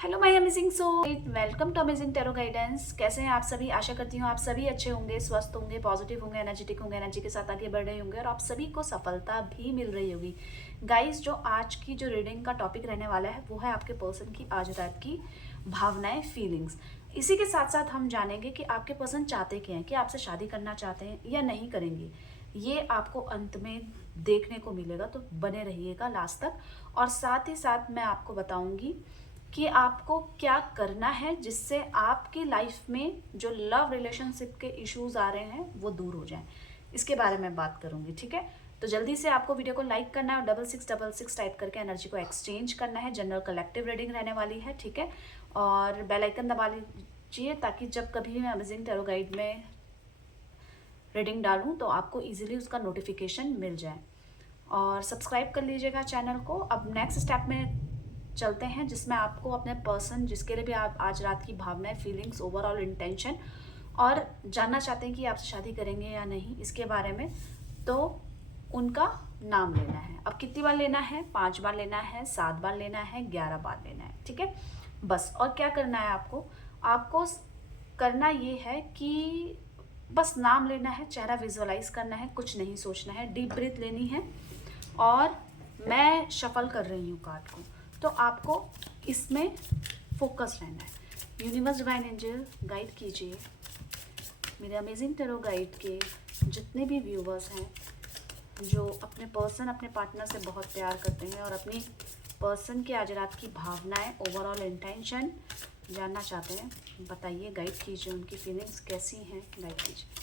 Hello my amazing soul, welcome to amazing tarot guidance. कैसे हैं आप सभी? आशा करती हूँ आप सभी अच्छे होंगे, स्वस्थ होंगे, पॉजिटिव होंगे, एनर्जेटिक होंगे, एनर्जी के साथ आगे बढ़ रहे होंगे और आप सभी को सफलता भी मिल रही होगी। गाइस, जो आज की जो रीडिंग का टॉपिक रहने वाला है वो है आपके पर्सन की आज रात की भावनाएं, फीलिंग्स। इसी के साथ साथ हम जानेंगे कि आपके पर्सन चाहते क्या हैं, कि आपसे शादी करना चाहते हैं या नहीं करेंगे। ये आपको अंत में देखने को मिलेगा, तो बने रहिएगा लास्ट तक। और साथ ही साथ मैं आपको बताऊंगी कि आपको क्या करना है जिससे आपकी लाइफ में जो लव रिलेशनशिप के इश्यूज आ रहे हैं वो दूर हो जाएं। इसके बारे में बात करूंगी, ठीक है? तो जल्दी से आपको वीडियो को लाइक करना है और 6666 टाइप करके एनर्जी को एक्सचेंज करना है। जनरल कलेक्टिव रीडिंग रहने वाली है, ठीक है? और बेल आइकन दबा लीजिए ताकि जब कभी भी मैं अमेजिंग टैरो गाइड में रीडिंग डालूं तो आपको इजीली उसका नोटिफिकेशन मिल जाए। और सब्सक्राइब कर लीजिएगा चैनल को। अब नेक्स्ट स्टेप में चलते हैं जिसमें आपको अपने पर्सन जिसके लिए भी आप आज रात की भावनाएं, फीलिंग्स, ओवरऑल इंटेंशन और जानना चाहते हैं कि आपसे शादी करेंगे या नहीं इसके बारे में, तो उनका नाम लेना है। अब कितनी बार लेना है? 5 बार लेना है, 7 बार लेना है, 11 बार लेना है, ठीक है? बस। और क्या करना है आपको? आपको करना ये है कि बस नाम लेना है, चेहरा विजुअलाइज करना है, कुछ नहीं सोचना है, डीप ब्रीथ लेनी है। और मैं शफल कर रही हूँ कार्ड को, तो आपको इसमें फोकस रहना है। यूनिवर्स, डिवाइन एंजल गाइड कीजिए मेरे अमेजिंग टैरो गाइड के जितने भी व्यूवर्स हैं जो अपने पर्सन, अपने पार्टनर से बहुत प्यार करते हैं और अपनी पर्सन की आज रात की भावनाएं, ओवरऑल इंटेंशन जानना चाहते हैं। बताइए, गाइड कीजिए, उनकी फीलिंग्स कैसी हैं, गाइड कीजिए।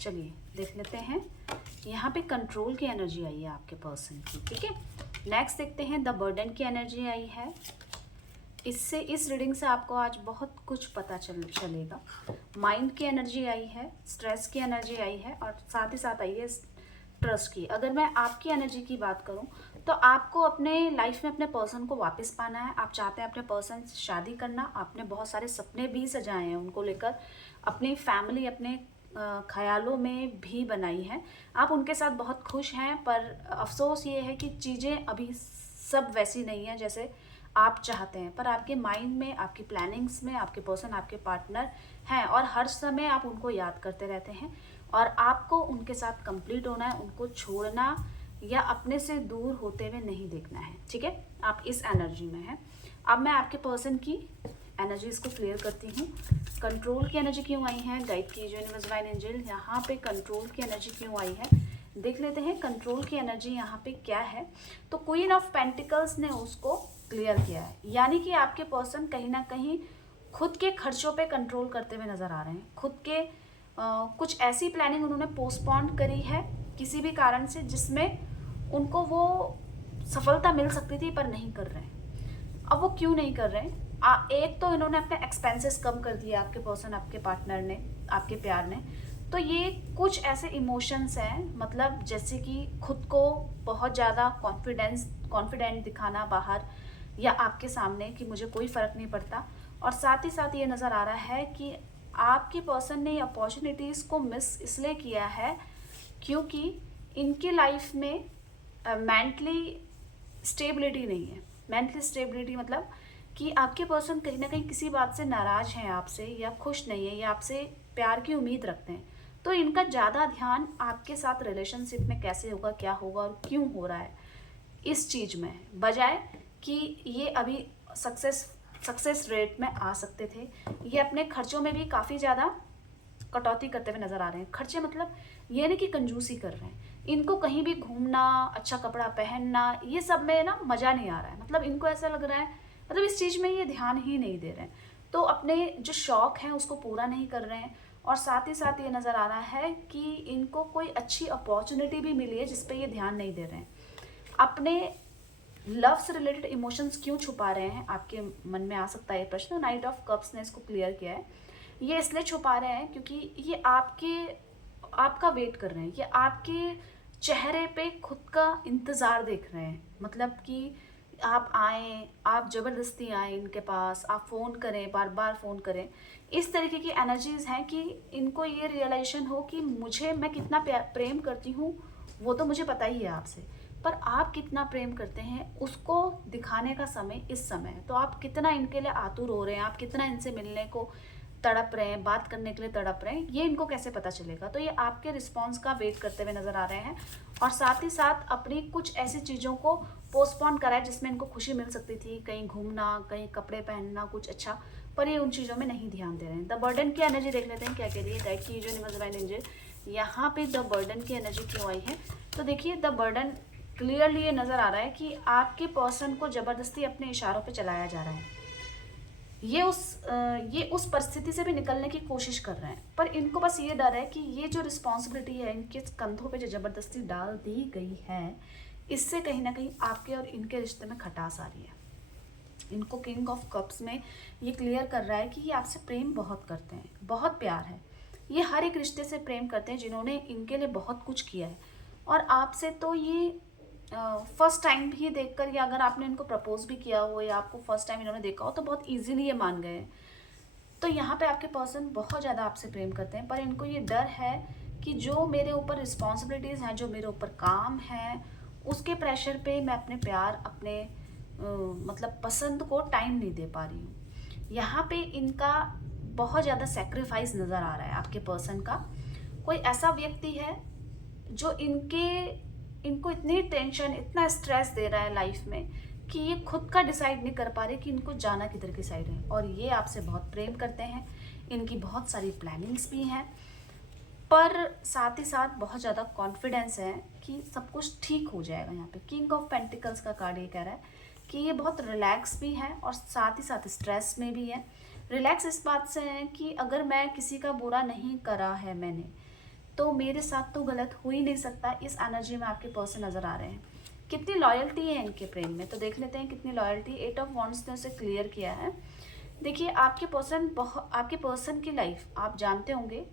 चलिए देख लेते हैं। यहाँ पे कंट्रोल की एनर्जी आई है आपके पर्सन की, ठीक है? नेक्स्ट देखते हैं, द बर्डन की एनर्जी आई है। इससे, इस रीडिंग से आपको आज बहुत कुछ पता चलेगा। माइंड की एनर्जी आई है, स्ट्रेस की एनर्जी आई है और साथ ही साथ आई है ट्रस्ट की। अगर मैं आपकी एनर्जी की बात करूं तो आपको अपने लाइफ में अपने पर्सन को वापस पाना है। आप चाहते हैं अपने पर्सन से शादी करना। आपने बहुत सारे सपने भी सजाए हैं उनको लेकर, अपनी फैमिली अपने ख्यालों में भी बनाई है। आप उनके साथ बहुत खुश हैं, पर अफसोस ये है कि चीज़ें अभी सब वैसी नहीं है जैसे आप चाहते हैं। पर आपके माइंड में, आपकी प्लानिंग्स में आपके पर्सन, आपके पार्टनर हैं और हर समय आप उनको याद करते रहते हैं और आपको उनके साथ कंप्लीट होना है। उनको छोड़ना या अपने से दूर होते हुए नहीं देखना है, ठीक है? आप इस एनर्जी में हैं। अब मैं आपके पर्सन की एनर्जीज को क्लियर करती हूँ। कंट्रोल की एनर्जी क्यों आई है, गाइड कीजिए यूनिवर्स, डिवाइन एंजल। यहाँ पे कंट्रोल की एनर्जी क्यों आई है, देख लेते हैं। कंट्रोल की एनर्जी यहाँ पे क्या है? तो क्वीन ऑफ पेंटिकल्स ने उसको क्लियर किया है, यानी कि आपके पर्सन कहीं ना कहीं खुद के खर्चों पे कंट्रोल करते हुए नजर आ रहे हैं। खुद के कुछ ऐसी प्लानिंग उन्होंने पोस्टपोन करी है किसी भी कारण से जिसमें उनको वो सफलता मिल सकती थी, पर नहीं कर रहे हैं। अब वो क्यों नहीं कर रहे हैं? एक तो इन्होंने अपने एक्सपेंसेस कम कर दिए, आपके पर्सन, आपके पार्टनर ने, आपके प्यार ने। तो ये कुछ ऐसे इमोशंस हैं, मतलब जैसे कि खुद को बहुत ज़्यादा कॉन्फिडेंट दिखाना बाहर या आपके सामने कि मुझे कोई फ़र्क नहीं पड़ता। और साथ ही साथ ये नज़र आ रहा है कि आपके पर्सन ने अपॉर्चुनिटीज़ को मिस इसलिए किया है क्योंकि इनकी लाइफ में मेंटली स्टेबिलिटी नहीं है। मेंटली स्टेबिलिटी मतलब कि आपके पर्सन कहीं ना कहीं किसी बात से नाराज हैं आपसे, या खुश नहीं है, या आपसे प्यार की उम्मीद रखते हैं। तो इनका ज़्यादा ध्यान आपके साथ रिलेशनशिप में कैसे होगा, क्या होगा और क्यों हो रहा है, इस चीज़ में, बजाय कि ये अभी सक्सेस रेट में आ सकते थे। ये अपने खर्चों में भी काफ़ी ज़्यादा कटौती करते हुए नजर आ रहे हैं। खर्चे मतलब ये नहीं कि कंजूसी कर रहे हैं। इनको कहीं भी घूमना, अच्छा कपड़ा पहनना, ये सब में ना मज़ा नहीं आ रहा है। मतलब इनको ऐसा लग रहा है, मतलब इस चीज़ में ये ध्यान ही नहीं दे रहे हैं। तो अपने जो शौक हैं उसको पूरा नहीं कर रहे हैं। और साथ ही साथ ये नज़र आ रहा है कि इनको कोई अच्छी अपॉर्चुनिटी भी मिली है जिस पे ये ध्यान नहीं दे रहे हैं। अपने लव से रिलेटेड इमोशंस क्यों छुपा रहे हैं, आपके मन में आ सकता है ये प्रश्न। नाइट ऑफ कप्स ने इसको क्लियर किया है। ये इसलिए छुपा रहे हैं क्योंकि ये आपका वेट कर रहे हैं, ये आपके चेहरे पे खुद का इंतज़ार देख रहे हैं। मतलब कि आप आएँ, आप ज़बरदस्ती आएँ इनके पास, आप फ़ोन करें, बार-बार फ़ोन करें। इस तरीके की एनर्जीज़ हैं कि इनको ये रियलाइज़ेशन हो कि मैं कितना प्रेम करती हूँ, वो तो मुझे पता ही है आपसे। पर आप कितना प्रेम करते हैं, उसको दिखाने का समय इस समय है। तो आप कितना इनके लिए आतुर हो रहे हैं, आप कितना इनसे मिलने को तड़प रहे हैं, बात करने के लिए तड़प रहे हैं, ये इनको कैसे पता चलेगा? तो ये आपके रिस्पॉन्स का वेट करते हुए नज़र आ रहे हैं और साथ ही साथ अपनी कुछ ऐसी चीज़ों को पोस्टपोन करा है जिसमें इनको खुशी मिल सकती थी, कहीं घूमना, कहीं कपड़े पहनना, कुछ अच्छा, पर ये उन चीज़ों में नहीं ध्यान दे रहे हैं। द बर्डन की एनर्जी देख लेते हैं क्या कह रही है गाइड की यूनिवर्स डिवाइन एंजल। यहाँ पे द बर्डन की एनर्जी क्यों आई है? तो देखिए द बर्डन क्लियरली ये नज़र आ रहा है कि आपके पर्सन को ज़बरदस्ती अपने इशारों पे चलाया जा रहा है। ये उस परिस्थिति से भी निकलने की कोशिश कर रहे हैं, पर इनको बस ये डर है कि ये जो रिस्पॉन्सिबिलिटी है इनके कंधों पे जो ज़बरदस्ती डाल दी गई है, इससे कहीं ना कहीं आपके और इनके रिश्ते में खटास आ रही है। इनको किंग ऑफ कप्स में ये क्लियर कर रहा है कि ये आपसे प्रेम बहुत करते हैं, बहुत प्यार है। ये हर एक रिश्ते से प्रेम करते हैं जिन्होंने इनके लिए बहुत कुछ किया है, और आपसे तो ये फर्स्ट टाइम भी देखकर, या अगर आपने इनको प्रपोज भी किया हो या आपको फर्स्ट टाइम इन्होंने देखा हो तो बहुत इजीली ये मान गए हैं। तो यहाँ पे आपके पर्सन बहुत ज़्यादा आपसे प्रेम करते हैं, पर इनको ये डर है कि जो मेरे ऊपर रिस्पॉन्सिबिलिटीज़ हैं, जो मेरे ऊपर काम है, उसके प्रेशर पे मैं अपने प्यार, अपने मतलब पसंद को टाइम नहीं दे पा रही हूँ। यहाँ पे इनका बहुत ज़्यादा सेक्रीफाइस नज़र आ रहा है आपके पर्सन का। कोई ऐसा व्यक्ति है जो इनको इतनी टेंशन, इतना स्ट्रेस दे रहा है लाइफ में कि ये खुद का डिसाइड नहीं कर पा रहे कि इनको जाना किधर की साइड है। और ये आपसे बहुत प्रेम करते हैं, इनकी बहुत सारी प्लानिंग्स भी हैं, पर साथ ही साथ बहुत ज़्यादा कॉन्फिडेंस है कि सब कुछ ठीक हो जाएगा। यहाँ पे किंग ऑफ पेंटिकल्स का कार्ड ये कह रहा है कि ये बहुत रिलैक्स भी है और साथ ही साथ स्ट्रेस में भी है। रिलैक्स इस बात से है कि अगर मैं किसी का बुरा नहीं करा है मैंने, तो मेरे साथ तो गलत हो ही नहीं सकता। इस एनर्जी में आपके पर्सन नज़र आ रहे हैं। कितनी लॉयल्टी है इनके प्रेम में, तो देख लेते हैं कितनी लॉयल्टी। 8 ऑफ वॉन्ड्स ने उसे क्लियर किया है। देखिए आपके पर्सन की लाइफ आप जानते होंगे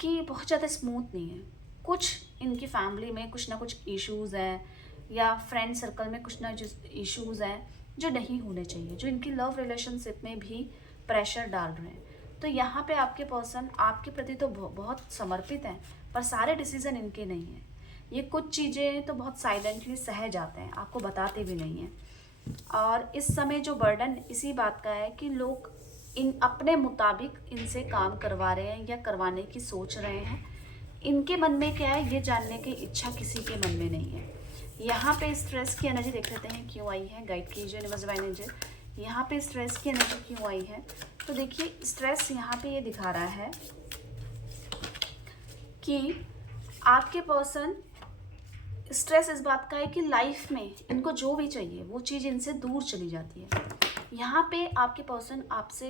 कि बहुत ज़्यादा स्मूथ नहीं है। कुछ इनकी फैमिली में कुछ ना कुछ इश्यूज़ हैं, या फ्रेंड सर्कल में कुछ ना कुछ इश्यूज़ हैं जो नहीं होने चाहिए, जो इनकी लव रिलेशनशिप में भी प्रेशर डाल रहे हैं। तो यहाँ पे आपके पर्सन आपके प्रति तो बहुत समर्पित हैं, पर सारे डिसीजन इनके नहीं हैं। ये कुछ चीज़ें तो बहुत साइलेंटली सह जाते हैं, आपको बताते भी नहीं हैं। और इस समय जो बर्डन इसी बात का है कि लोग इन अपने मुताबिक इनसे काम करवा रहे हैं या करवाने की सोच रहे हैं। इनके मन में क्या है ये जानने की इच्छा किसी के मन में नहीं है। यहाँ पे स्ट्रेस की एनर्जी देख लेते हैं क्यों आई है। गाइड कीजिए यूनिवर्स डिवाइन एंजल, यहाँ पे स्ट्रेस की एनर्जी क्यों आई है। तो देखिए स्ट्रेस यहाँ पे ये दिखा रहा है कि आपके पर्सन स्ट्रेस इस बात का है कि लाइफ में इनको जो भी चाहिए वो चीज़ इनसे दूर चली जाती है। यहाँ पे आपके पर्सन आपसे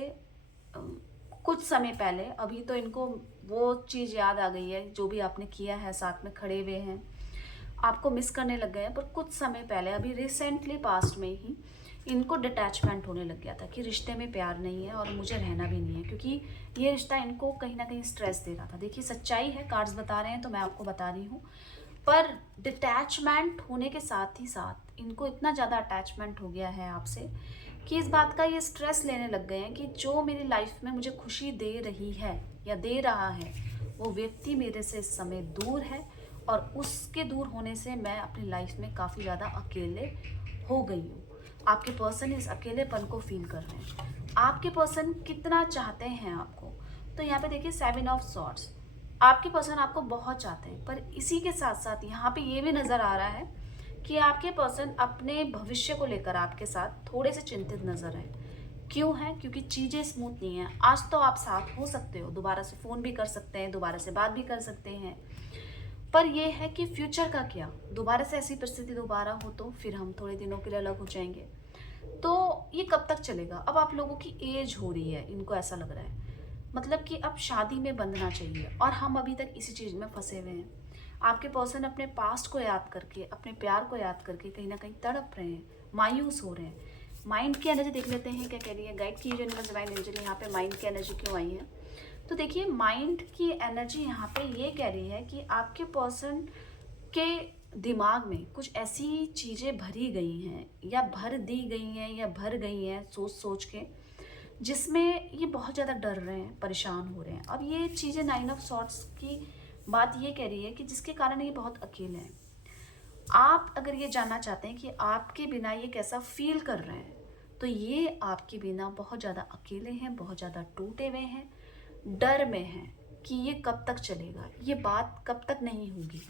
कुछ समय पहले, अभी तो इनको वो चीज़ याद आ गई है जो भी आपने किया है, साथ में खड़े हुए हैं, आपको मिस करने लग गए हैं। पर कुछ समय पहले, अभी रिसेंटली पास्ट में ही इनको डिटैचमेंट होने लग गया था कि रिश्ते में प्यार नहीं है और मुझे रहना भी नहीं है, क्योंकि ये रिश्ता इनको कहीं ना कहीं स्ट्रेस दे रहा था। देखिए सच्चाई है, कार्ड्स बता रहे हैं तो मैं आपको बता रही हूँ। पर डिटैचमेंट होने के साथ ही साथ इनको इतना ज़्यादा अटैचमेंट हो गया है आपसे कि इस बात का ये स्ट्रेस लेने लग गए हैं कि जो मेरी लाइफ में मुझे खुशी दे रही है या दे रहा है, वो व्यक्ति मेरे से इस समय दूर है, और उसके दूर होने से मैं अपनी लाइफ में काफ़ी ज़्यादा अकेले हो गई हूँ। आपके पर्सन इस अकेलेपन को फील कर रहे हैं। आपके पर्सन कितना चाहते हैं आपको, तो यहाँ पे देखिए 7 ऑफ सॉर्ड्स, आपके पर्सन आपको बहुत चाहते हैं, पर इसी के साथ साथ यहाँ पे ये भी नज़र आ रहा है कि आपके पर्सन अपने भविष्य को लेकर आपके साथ थोड़े से चिंतित नज़र है। क्यों है? क्योंकि चीज़ें स्मूथ नहीं हैं। आज तो आप साथ हो सकते हो, दोबारा से फ़ोन भी कर सकते हैं, दोबारा से बात भी कर सकते हैं, पर यह है कि फ्यूचर का क्या, दोबारा से ऐसी परिस्थिति दोबारा हो तो फिर हम थोड़े दिनों के लिए अलग हो जाएंगे। तो ये कब तक चलेगा? अब आप लोगों की एज हो रही है, इनको ऐसा लग रहा है मतलब कि अब शादी में बंधना चाहिए, और हम अभी तक इसी चीज़ में फंसे हुए हैं। आपके पर्सन अपने पास्ट को याद करके, अपने प्यार को याद करके कहीं ना कहीं तड़प रहे हैं, मायूस हो रहे हैं। माइंड की एनर्जी देख लेते हैं क्या कह रही है। गाइड की यूनिवर्स डिवाइन एंजल, यहाँ पे माइंड की एनर्जी क्यों आई है। तो देखिए माइंड की एनर्जी यहाँ पे ये कह रही है कि आपके पर्सन के दिमाग में कुछ ऐसी चीज़ें भरी गई हैं या भर दी गई हैं या भर गई हैं सोच सोच के, जिसमें ये बहुत ज़्यादा डर रहे हैं, परेशान हो रहे हैं। अब ये चीज़ें 9 ऑफ सॉर्ट्स की बात ये कह रही है कि जिसके कारण ये बहुत अकेले हैं। आप अगर ये जानना चाहते हैं कि आपके बिना ये कैसा फील कर रहे हैं, तो ये आपके बिना बहुत ज़्यादा अकेले हैं, बहुत ज़्यादा टूटे हुए हैं, डर में हैं कि ये कब तक चलेगा, ये बात कब तक नहीं होगी।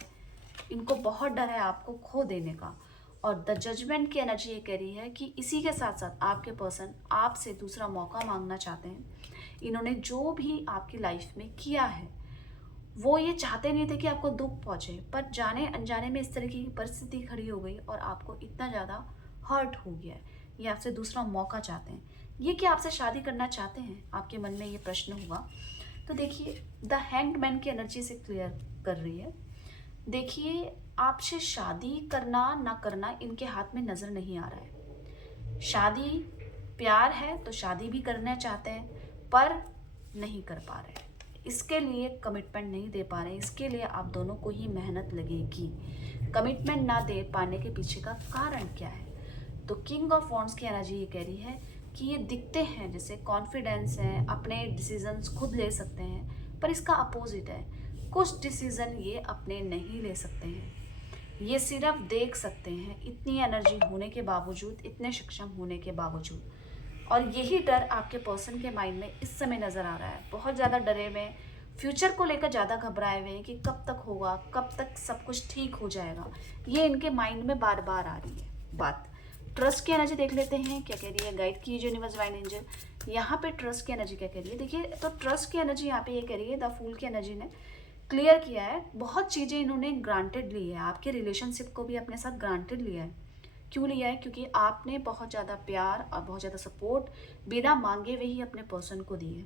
इनको बहुत डर है आपको खो देने का। और द जजमेंट की एनर्जी ये कह रही है कि इसी के साथ साथ आपके पर्सन आपसे दूसरा मौका मांगना चाहते हैं। इन्होंने जो भी आपकी लाइफ में किया है, वो ये चाहते नहीं थे कि आपको दुख पहुंचे, पर जाने अनजाने में इस तरीके की परिस्थिति खड़ी हो गई और आपको इतना ज़्यादा हर्ट हो गया है। ये आपसे दूसरा मौका चाहते हैं। ये क्या आपसे शादी करना चाहते हैं? आपके मन में ये प्रश्न होगा। तो देखिए द हैंग्ड मैन की एनर्जी से क्लियर कर रही है। देखिए आपसे शादी करना ना करना इनके हाथ में नज़र नहीं आ रहा है। शादी प्यार है तो शादी भी करना चाहते हैं, पर नहीं कर पा रहे, इसके लिए कमिटमेंट नहीं दे पा रहे। इसके लिए आप दोनों को ही मेहनत लगेगी। कमिटमेंट ना दे पाने के पीछे का कारण क्या है? तो किंग ऑफ वॉन्ड्स की एनर्जी ये कह रही है कि ये दिखते हैं जैसे कॉन्फिडेंस है, अपने डिसीजंस खुद ले सकते हैं, पर इसका अपोजिट है। कुछ डिसीज़न ये अपने नहीं ले सकते हैं, ये सिर्फ देख सकते हैं, इतनी एनर्जी होने के बावजूद, इतने सक्षम होने के बावजूद। और यही डर आपके पर्सन के माइंड में इस समय नज़र आ रहा है। बहुत ज़्यादा डरे हुए हैं, फ्यूचर को लेकर ज़्यादा घबराए हुए हैं कि कब तक होगा, कब तक सब कुछ ठीक हो जाएगा। ये इनके माइंड में बार बार आ रही है बात। ट्रस्ट की एनर्जी देख लेते हैं क्या कह रही है। गाइड कीजिए यूनिवर्स डिवाइन एंजल। यहाँ पे ट्रस्ट की एनर्जी क्या कह रही है। देखिए तो ट्रस्ट की एनर्जी यहाँ पे ये कह रही है, द फूल की एनर्जी ने क्लियर किया है, बहुत चीज़ें इन्होंने ग्रांटेड ली है, आपके रिलेशनशिप को भी अपने साथ ग्रांटेड लिया है। क्यों लिया है? क्योंकि आपने बहुत ज़्यादा प्यार और बहुत ज़्यादा सपोर्ट बिना मांगे हुए ही अपने पर्सन को दी है।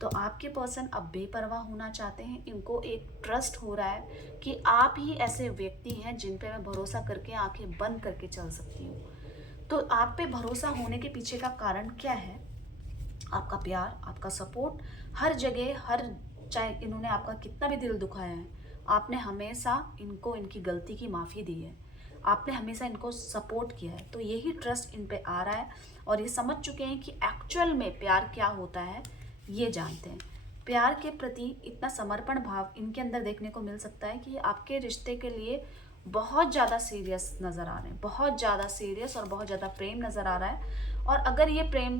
तो आपके पर्सन अब बेपरवाह होना चाहते हैं। इनको एक ट्रस्ट हो रहा है कि आप ही ऐसे व्यक्ति हैं जिन पे मैं भरोसा करके आंखें बंद करके चल सकती हूँ। तो आप पे भरोसा होने के पीछे का कारण क्या है? आपका प्यार, आपका सपोर्ट, हर जगह, हर चाहे इन्होंने आपका कितना भी दिल दुखाया है, आपने हमेशा इनको इनकी गलती की माफ़ी दी है, आपने हमेशा इनको सपोर्ट किया है। तो यही ट्रस्ट इन पे आ रहा है और ये समझ चुके हैं कि एक्चुअल में प्यार क्या होता है, ये जानते हैं। प्यार के प्रति इतना समर्पण भाव इनके अंदर देखने को मिल सकता है कि आपके रिश्ते के लिए बहुत ज़्यादा सीरियस नज़र आ रहे हैं, बहुत ज़्यादा सीरियस और बहुत ज़्यादा प्रेम नज़र आ रहा है। और अगर ये प्रेम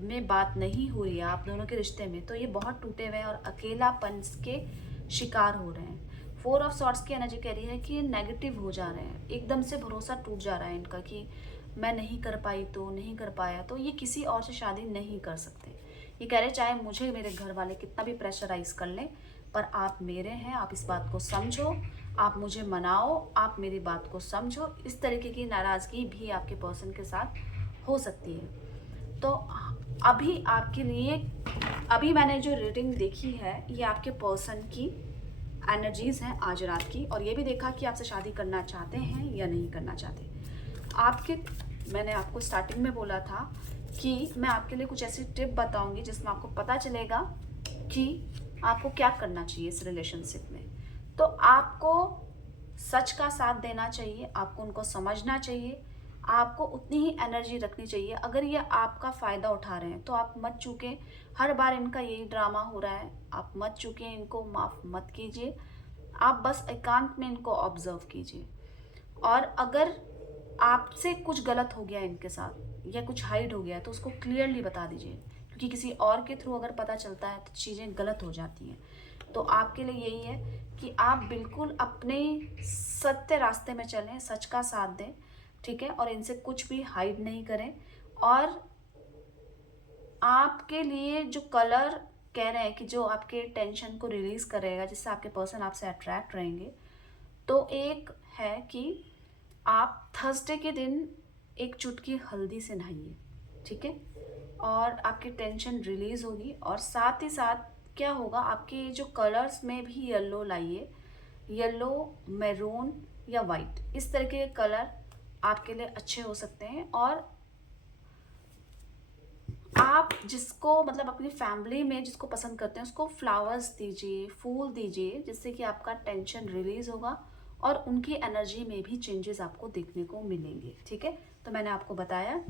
में बात नहीं हो रही है आप दोनों के रिश्ते में, तो ये बहुत टूटे हुए हैं और अकेलापन के शिकार हो रहे हैं। 4 ऑफ सॉर्ट्स की एनर्जी कह रही है कि ये नेगेटिव हो जा रहे हैं, एकदम से भरोसा टूट जा रहा है इनका कि मैं नहीं कर पाई तो नहीं कर पाया, तो ये किसी और से शादी नहीं कर सकते। ये कह रहे हैं चाहे मुझे मेरे घर वाले कितना भी प्रेशराइज कर लें, पर आप मेरे हैं, आप इस बात को समझो, आप मुझे मनाओ, आप मेरी बात को समझो। इस तरीके की नाराज़गी भी आपके पर्सन के साथ हो सकती है। तो अभी आपके लिए, अभी मैंने जो रीडिंग देखी है, ये आपके पर्सन की एनर्जीज़ हैं आज रात की, और ये भी देखा कि आपसे शादी करना चाहते हैं या नहीं करना चाहते। आपके, मैंने आपको स्टार्टिंग में बोला था कि मैं आपके लिए कुछ ऐसी टिप बताऊंगी जिसमें आपको पता चलेगा कि आपको क्या करना चाहिए इस रिलेशनशिप में। तो आपको सच का साथ देना चाहिए, आपको उनको समझना चाहिए, आपको उतनी ही एनर्जी रखनी चाहिए। अगर ये आपका फ़ायदा उठा रहे हैं तो आप मत चूकें, हर बार इनका यही ड्रामा हो रहा है, आप मत चूकें, इनको माफ़ मत कीजिए, आप बस एकांत में इनको ऑब्जर्व कीजिए। और अगर आपसे कुछ गलत हो गया इनके साथ या कुछ हाइड हो गया है तो उसको क्लियरली बता दीजिए, क्योंकि किसी और के थ्रू अगर पता चलता है तो चीज़ें गलत हो जाती हैं। तो आपके लिए यही है कि आप बिल्कुल अपने सत्य रास्ते में चलें, सच का साथ दें, ठीक है, और इनसे कुछ भी हाइड नहीं करें। और आपके लिए जो कलर कह रहे हैं कि जो आपके टेंशन को रिलीज़ करेगा, जिससे आपके पर्सन आपसे अट्रैक्ट रहेंगे, तो एक है कि आप थर्सडे के दिन एक चुटकी हल्दी से नहाइए, ठीक है, और आपकी टेंशन रिलीज़ होगी। और साथ ही साथ क्या होगा, आपके जो कलर्स में भी येलो लाइए, येलो, मैरून या वाइट, इस तरह के कलर आपके लिए अच्छे हो सकते हैं और आप जिसको मतलब अपनी फैमिली में जिसको पसंद करते हैं उसको फ्लावर्स दीजिए, फूल दीजिए, जिससे कि आपका टेंशन रिलीज होगा और उनकी एनर्जी में भी चेंजेस आपको देखने को मिलेंगे। ठीक है, तो मैंने आपको बताया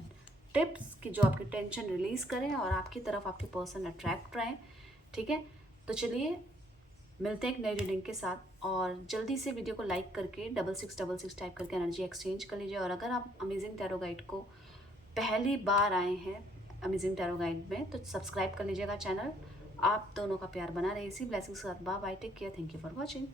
टिप्स कि जो आपकी टेंशन रिलीज करें और आपकी तरफ आपके पर्सन अट्रैक्ट रहें। ठीक है, तो चलिए मिलते हैं एक नई रीडिंग के साथ, और जल्दी से वीडियो को लाइक करके 6666 टाइप करके एनर्जी एक्सचेंज कर लीजिए। और अगर आप अमेजिंग टैरो गाइड को पहली बार आए हैं अमेजिंग टैरो गाइड में, तो सब्सक्राइब कर लीजिएगा चैनल। आप दोनों का प्यार बना रहे, इसी ब्लेसिंग्स के साथ। Bye bye, take care, thank you for watching.